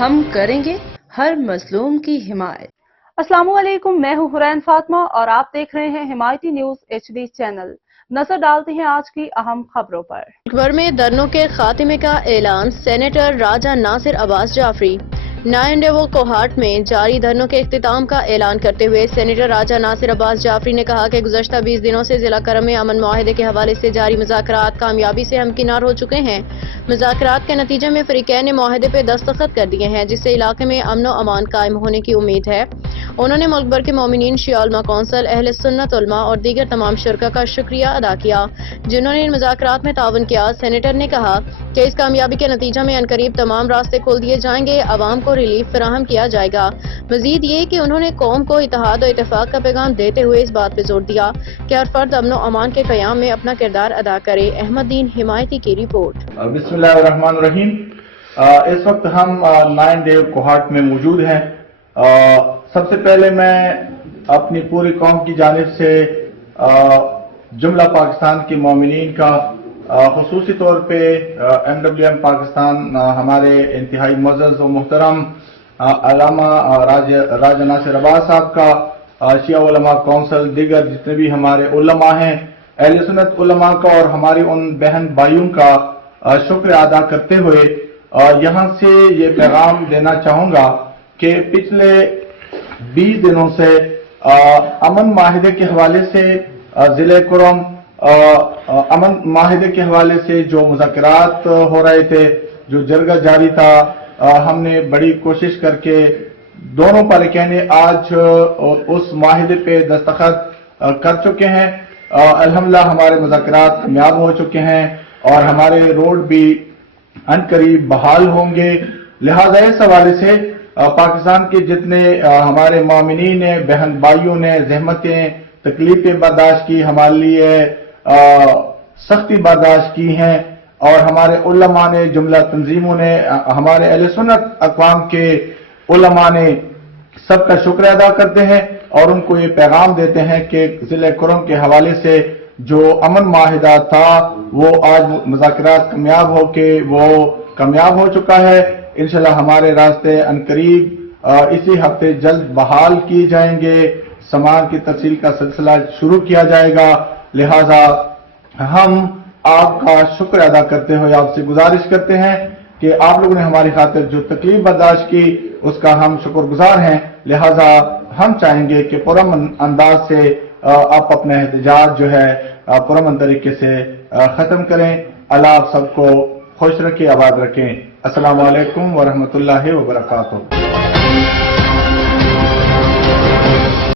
ہم کریں گے ہر مظلوم کی حمایت۔ السلام علیکم، میں ہوں حرین فاطمہ اور آپ دیکھ رہے ہیں حمایتی نیوز HD چینل۔ نظر ڈالتے ہیں آج کی اہم خبروں پر۔ ملک بھر میں دھرنوں کے خاتمے کا اعلان، سینیٹر راجہ ناصر عباس جعفری۔ نائن ڈیوو کوہارٹ میں جاری دھرنوں کے اختتام کا اعلان کرتے ہوئے سینیٹر راجہ ناصر عباس جعفری نے کہا کہ گزشتہ 20 دنوں سے ضلع کرم میں امن معاہدے کے حوالے سے جاری مذاکرات کامیابی سے ہمکنار ہو چکے ہیں۔ مذاکرات کے نتیجے میں فریقین نے معاہدے پہ دستخط کر دیے ہیں، جس سے علاقے میں امن و امان قائم ہونے کی امید ہے۔ انہوں نے ملک بھر کے مومنین، شیعہ علماء کونسل، اہل سنت علماء اور دیگر تمام شرکاء کا شکریہ ادا کیا جنہوں نے ان مذاکرات میں تعاون کیا۔ سینیٹر نے کہا کہ اس کامیابی کے نتیجہ میں عنقریب تمام راستے کھول دیے جائیں گے، عوام کو ریلیف فراہم کیا جائے گا۔ مزید یہ کہ انہوں نے قوم کو اتحاد و اتفاق کا پیغام دیتے ہوئے اس بات پہ زور دیا کہ ہر فرد امن و امان کے قیام میں اپنا کردار ادا کرے۔ احمد دین حمایتی کی رپورٹ۔ بسم اللہ الرحمن الرحیم۔ اس وقت ہم نائن ڈیو کوہارٹ میں موجود ہیں۔ سب سے پہلے میں اپنی پوری قوم کی جانب سے جملہ پاکستان کے مومنین کا، خصوصی طور پہ MWM پاکستان ہمارے انتہائی معزز و محترم علامہ راجہ ناصر عباس صاحب کا، شیعہ علماء کونسل، دیگر جتنے بھی ہمارے علماء ہیں، اہل سنت علماء کا اور ہماری ان بہن بھائیوں کا شکر ادا کرتے ہوئے یہاں سے یہ پیغام دینا چاہوں گا کہ پچھلے 20 دنوں سے امن معاہدے کے حوالے سے ضلع کرم امن معاہدے کے حوالے سے جو مذاکرات ہو رہے تھے، جو جرگہ جاری تھا، ہم نے بڑی کوشش کر کے دونوں فریقین آج اس معاہدے پہ دستخط کر چکے ہیں۔ الحمدللہ ہمارے مذاکرات کامیاب ہو چکے ہیں اور ہمارے روڈ بھی عنقریب بحال ہوں گے۔ لہذا اس حوالے سے پاکستان کے جتنے ہمارے مومنین ہیں، بہن بھائیوں نے زحمتیں تکلیفیں برداشت کی، ہمارے لیے سختی برداشت کی ہیں، اور ہمارے علماء نے، جملہ تنظیموں نے، ہمارے اہل سنت اقوام کے علماء نے سب کا شکر ادا کرتے ہیں اور ان کو یہ پیغام دیتے ہیں کہ ضلع کرم کے حوالے سے جو امن معاہدہ تھا وہ آج مذاکرات کامیاب ہو کے وہ کامیاب ہو چکا ہے۔ انشاءاللہ ہمارے راستے عنقریب اسی ہفتے جلد بحال کی جائیں گے، سامان کی تفصیل کا سلسلہ شروع کیا جائے گا۔ لہذا ہم آپ کا شکر ادا کرتے ہوئے آپ سے گزارش کرتے ہیں کہ آپ لوگوں نے ہماری خاطر جو تکلیف برداشت کی اس کا ہم شکر گزار ہیں۔ لہذا ہم چاہیں گے کہ پرامن انداز سے آپ اپنا احتجاج جو ہے پرامن طریقے سے ختم کریں۔ اللہ آپ سب کو خوش رکھے، آباد رکھیں۔ السلام علیکم ورحمۃ اللہ وبرکاتہ۔